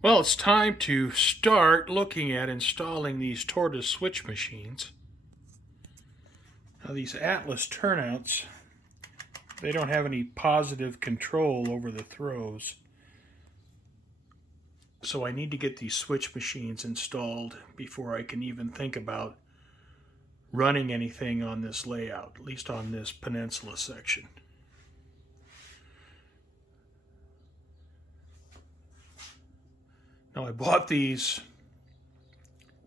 Well, it's time to start looking at installing these Tortoise switch machines. Now these Atlas turnouts, they don't have any positive control over the throws. So I need to get these switch machines installed before I can even think about running anything on this layout, at least on this Peninsula section. Now I bought these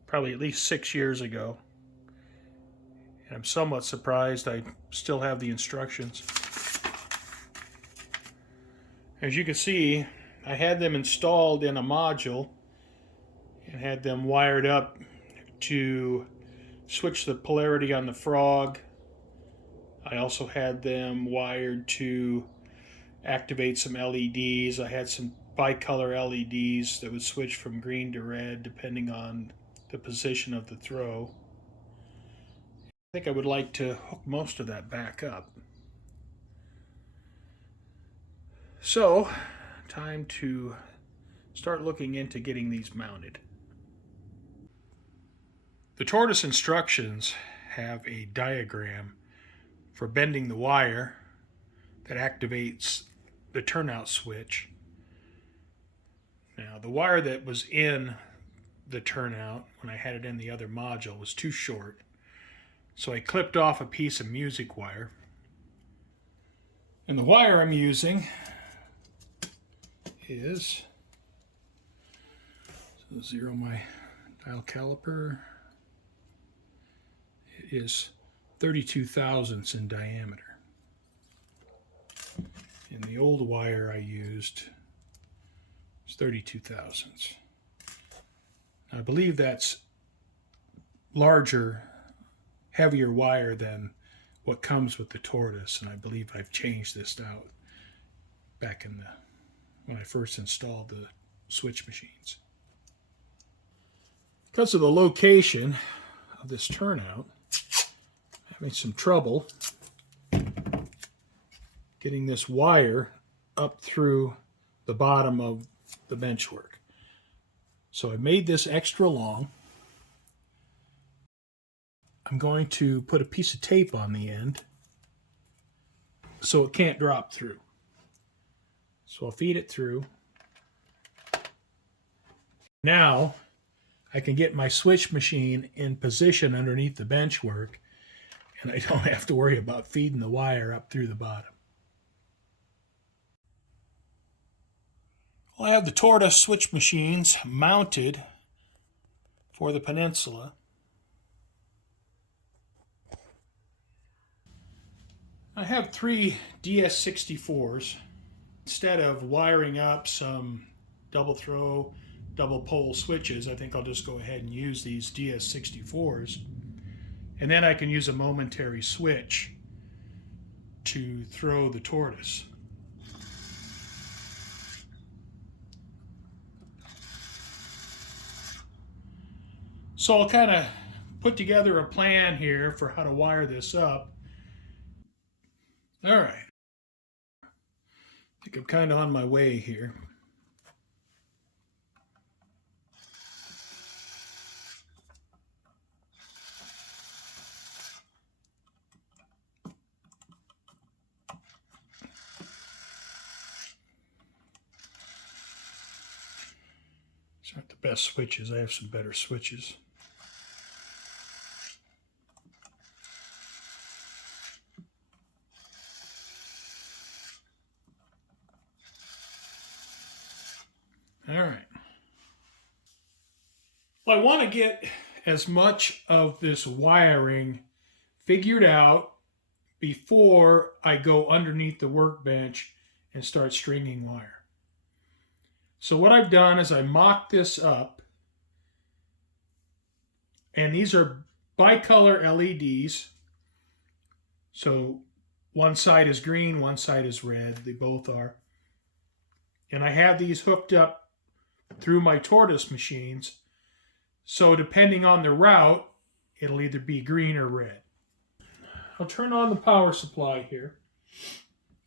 probably at least 6 years ago, and I'm somewhat surprised I still have the instructions. As you can see, I had them installed in a module and had them wired up to switch the polarity on the frog. I also had them wired to activate some LEDs. I had some bicolor LEDs that would switch from green to red depending on the position of the throw. I think I would like to hook most of that back up. So, time to start looking into getting these mounted. The Tortoise instructions have a diagram for bending the wire that activates the turnout switch. Now, the wire that was in the turnout when I had it in the other module was too short, so I clipped off a piece of music wire. And the wire I'm using is, so zero my dial caliper, it is 32 thousandths in diameter. And the old wire I used is 32 thousandths. I believe that's larger, heavier wire than what comes with the Tortoise, and I believe I've changed this out back in when I first installed the switch machines. Because of the location of this turnout, I'm having some trouble getting this wire up through the bottom of the benchwork. So I made this extra long. I'm going to put a piece of tape on the end so it can't drop through. So I'll feed it through. Now I can get my switch machine in position underneath the benchwork, and I don't have to worry about feeding the wire up through the bottom. Well, I have the Tortoise switch machines mounted for the Peninsula. I have 3 DS64s. Instead of wiring up some double throw, double pole switches, I think I'll just go ahead and use these DS64s. And then I can use a momentary switch to throw the Tortoise. So I'll kind of put together a plan here for how to wire this up. All right. I think I'm kind of on my way here. These aren't the best switches. I have some better switches. All right. Well, I want to get as much of this wiring figured out before I go underneath the workbench and start stringing wire. So what I've done is I mocked this up, and these are bicolor LEDs. So one side is green, one side is red. They both are. And I have these hooked up through my Tortoise machines. So depending on the route, it'll either be green or red. I'll turn on the power supply here.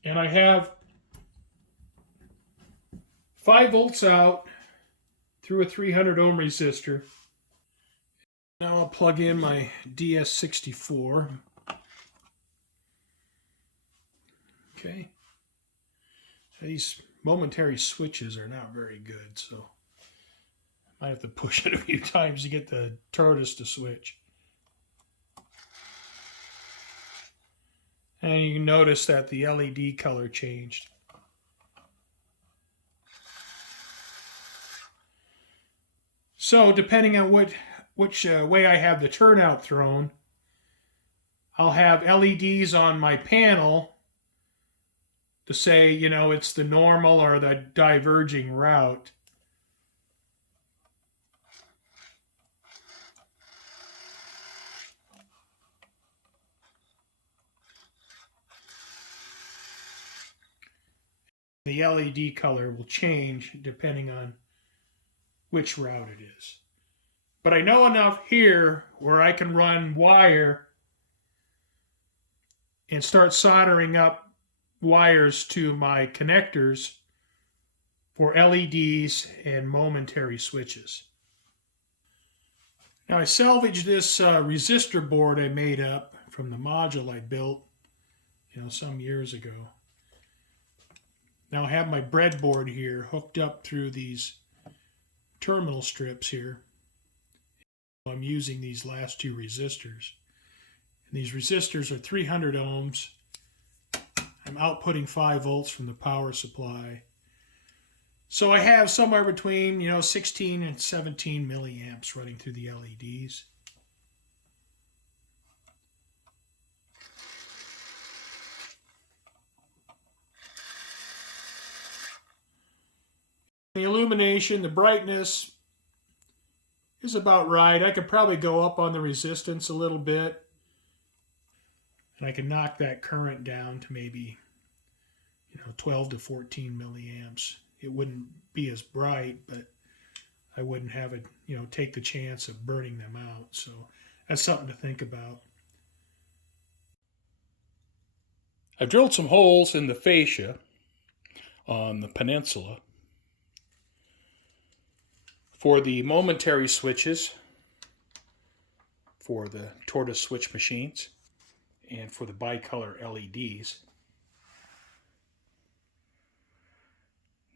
And I have 5 volts out through a 300 ohm resistor. Now I'll plug in my DS64. Okay. These momentary switches are not very good, so I have to push it a few times to get the Tortoise to switch. And you can notice that the LED color changed. So depending on which way I have the turnout thrown, I'll have LEDs on my panel to say, you know, it's the normal or the diverging route. The LED color will change depending on which route it is. But I know enough here where I can run wire and start soldering up wires to my connectors for LEDs and momentary switches. Now I salvaged this resistor board I made up from the module I built, some years ago. Now I have my breadboard here hooked up through these terminal strips here. I'm using these last two resistors. And these resistors are 300 ohms. I'm outputting 5 volts from the power supply. So I have somewhere between 16 and 17 milliamps running through the LEDs. The illumination, the brightness is about right. I could probably go up on the resistance a little bit. And I can knock that current down to maybe 12 to 14 milliamps. It wouldn't be as bright, but I wouldn't have it, take the chance of burning them out. So that's something to think about. I've drilled some holes in the fascia on the Peninsula for the momentary switches for the Tortoise switch machines and for the bicolor LEDs.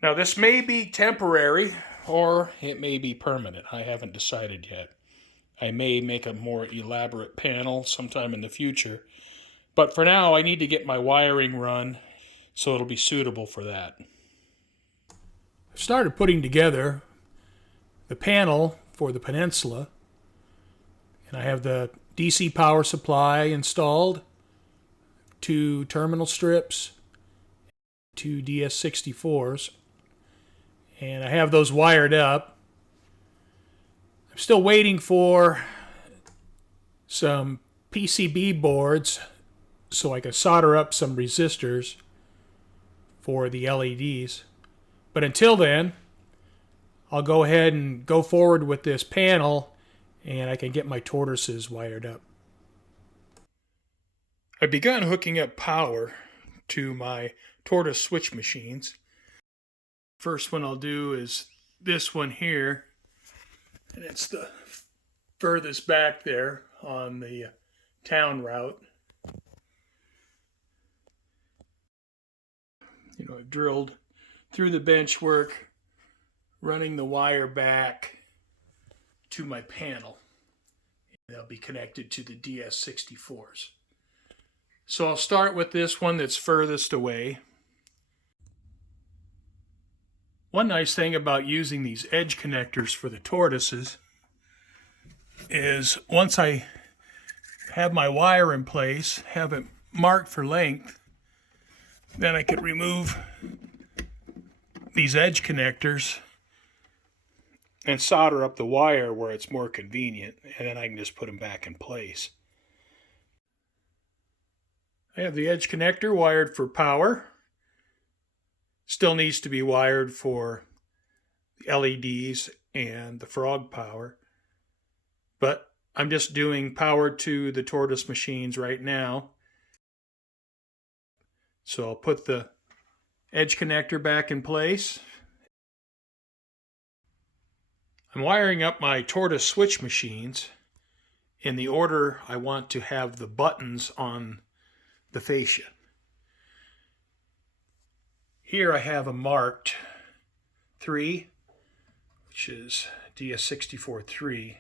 Now this may be temporary or it may be permanent. I haven't decided yet. I may make a more elaborate panel sometime in the future, but for now I need to get my wiring run so it'll be suitable for that. I've started putting together the panel for the Peninsula, and I have the DC power supply installed, 2 terminal strips, 2 DS64s, and I have those wired up. I'm still waiting for some PCB boards so I can solder up some resistors for the LEDs. But until then, I'll go ahead and go forward with this panel and I can get my tortoises wired up. I've begun hooking up power to my Tortoise switch machines. First one I'll do is this one here, and it's the furthest back there on the town route. I've drilled through the benchwork, running the wire back to my panel. They'll be connected to the DS64s. So I'll start with this one that's furthest away. One nice thing about using these edge connectors for the tortoises is once I have my wire in place, have it marked for length, then I can remove these edge connectors and solder up the wire where it's more convenient, and then I can just put them back in place. I have the edge connector wired for power. Still needs to be wired for the LEDs and the frog power. But I'm just doing power to the Tortoise machines right now. So I'll put the edge connector back in place. I'm wiring up my Tortoise switch machines in the order I want to have the buttons on the fascia. Here I have a marked 3, which is DS64 3.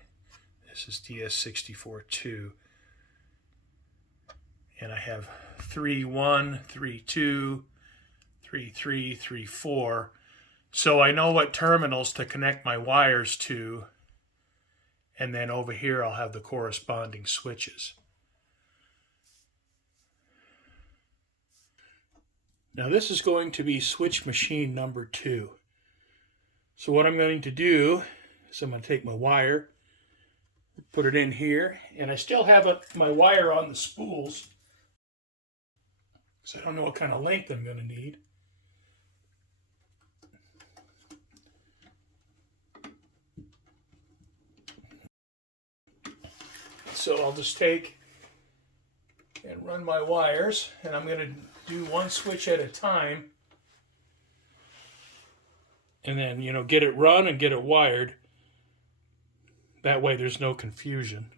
This is DS64 2. And I have 3-1, 3-2, 3-3, 3-4. So I know what terminals to connect my wires to. And then over here I'll have the corresponding switches. Now this is going to be switch machine number 2. So what I'm going to do is I'm going to take my wire, put it in here, and I still have my wire on the spools, so I don't know what kind of length I'm going to need. So I'll just take and run my wires, and I'm going to do one switch at a time, and then, get it run and get it wired. That way there's no confusion.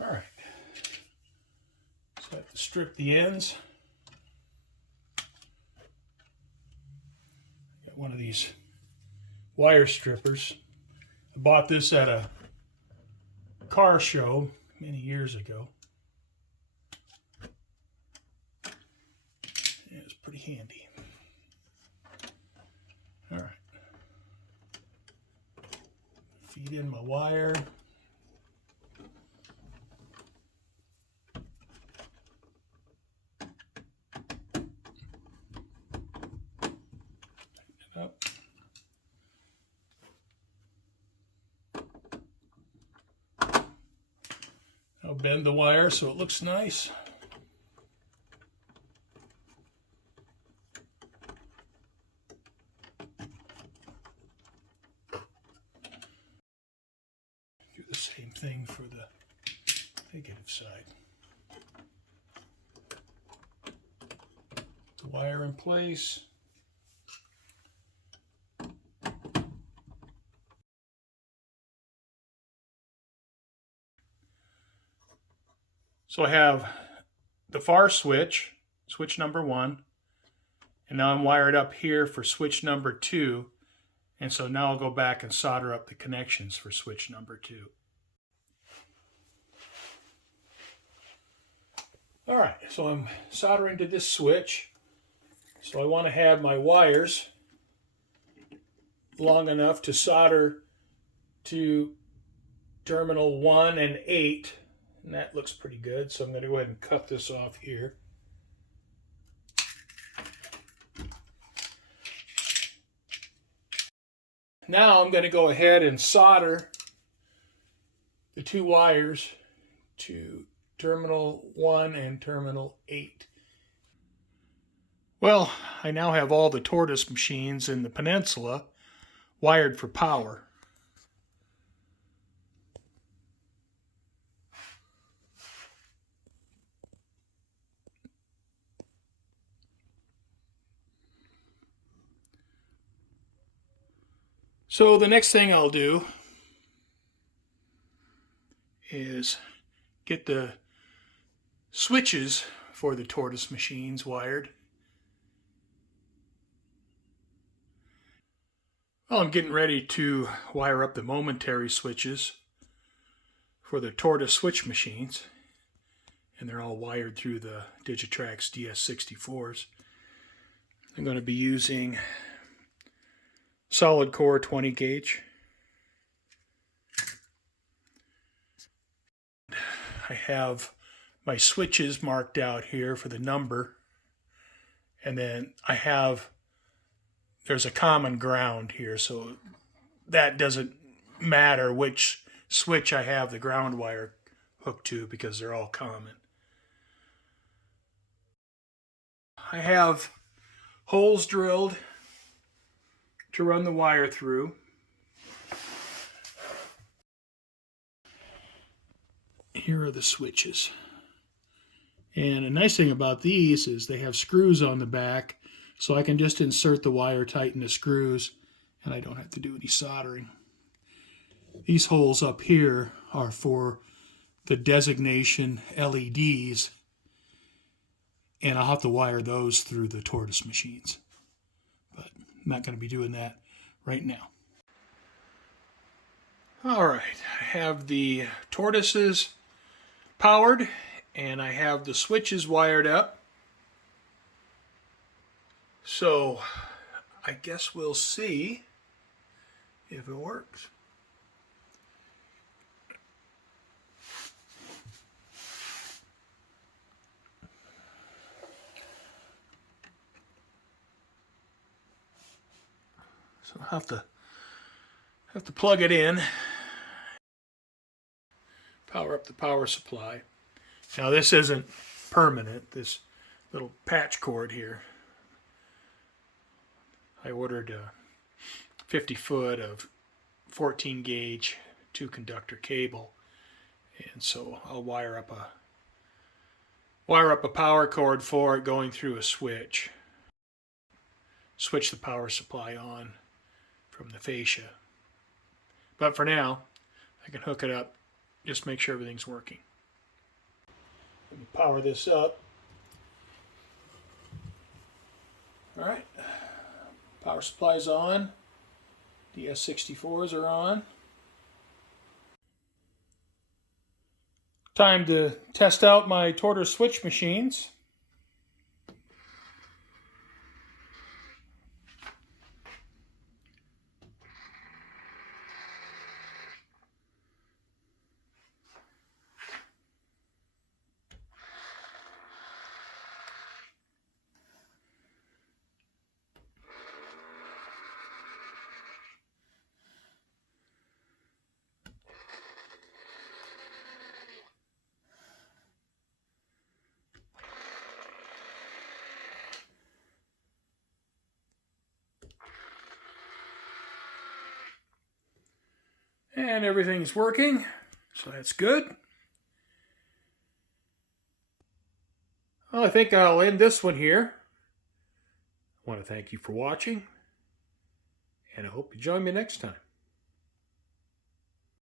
All right. So I have to strip the ends. Got one of these wire strippers. I bought this at a car show many years ago. Yeah, it's pretty handy. All right. Feed in my wire. Tighten it up. I'll bend the wire so it looks nice. Do the same thing for the negative side. The wire in place. So I have the far switch, switch number 1, and now I'm wired up here for switch number 2, and so now I'll go back and solder up the connections for switch number 2. All right, so I'm soldering to this switch. So I want to have my wires long enough to solder to terminal 1 and 8. And that looks pretty good, so I'm going to go ahead and cut this off here. Now I'm going to go ahead and solder the 2 wires to terminal 1 and terminal 8. Well, I now have all the Tortoise machines in the Peninsula wired for power. So the next thing I'll do is get the switches for the Tortoise machines wired. Well, I'm getting ready to wire up the momentary switches for the Tortoise switch machines, and they're all wired through the DigiTrax DS64s. I'm going to be using solid core 20 gauge. I have my switches marked out here for the number, and then there's a common ground here, so that doesn't matter which switch I have the ground wire hooked to because they're all common. I have holes drilled to run the wire through. Here are the switches. And a nice thing about these is they have screws on the back, so I can just insert the wire, tighten the screws, and I don't have to do any soldering. These holes up here are for the designation LEDs, and I'll have to wire those through the Tortoise machines. But I'm not going to be doing that right now. All right, I have the Tortoises powered, and I have the switches wired up. So I guess we'll see if it works. So I'll have to plug it in, power up the power supply. Now this isn't permanent, this little patch cord here. I ordered 50 foot of 14 gauge 2 conductor cable, and so I'll wire up a power cord for it going through a switch. Switch the power supply on from the fascia. But for now, I can hook it up, just make sure everything's working. Let me power this up. All right, power supply's on. DS64s are on. Time to test out my Tortoise switch machines. And everything's working, so that's good. Well, I think I'll end this one here. I want to thank you for watching, and I hope you join me next time.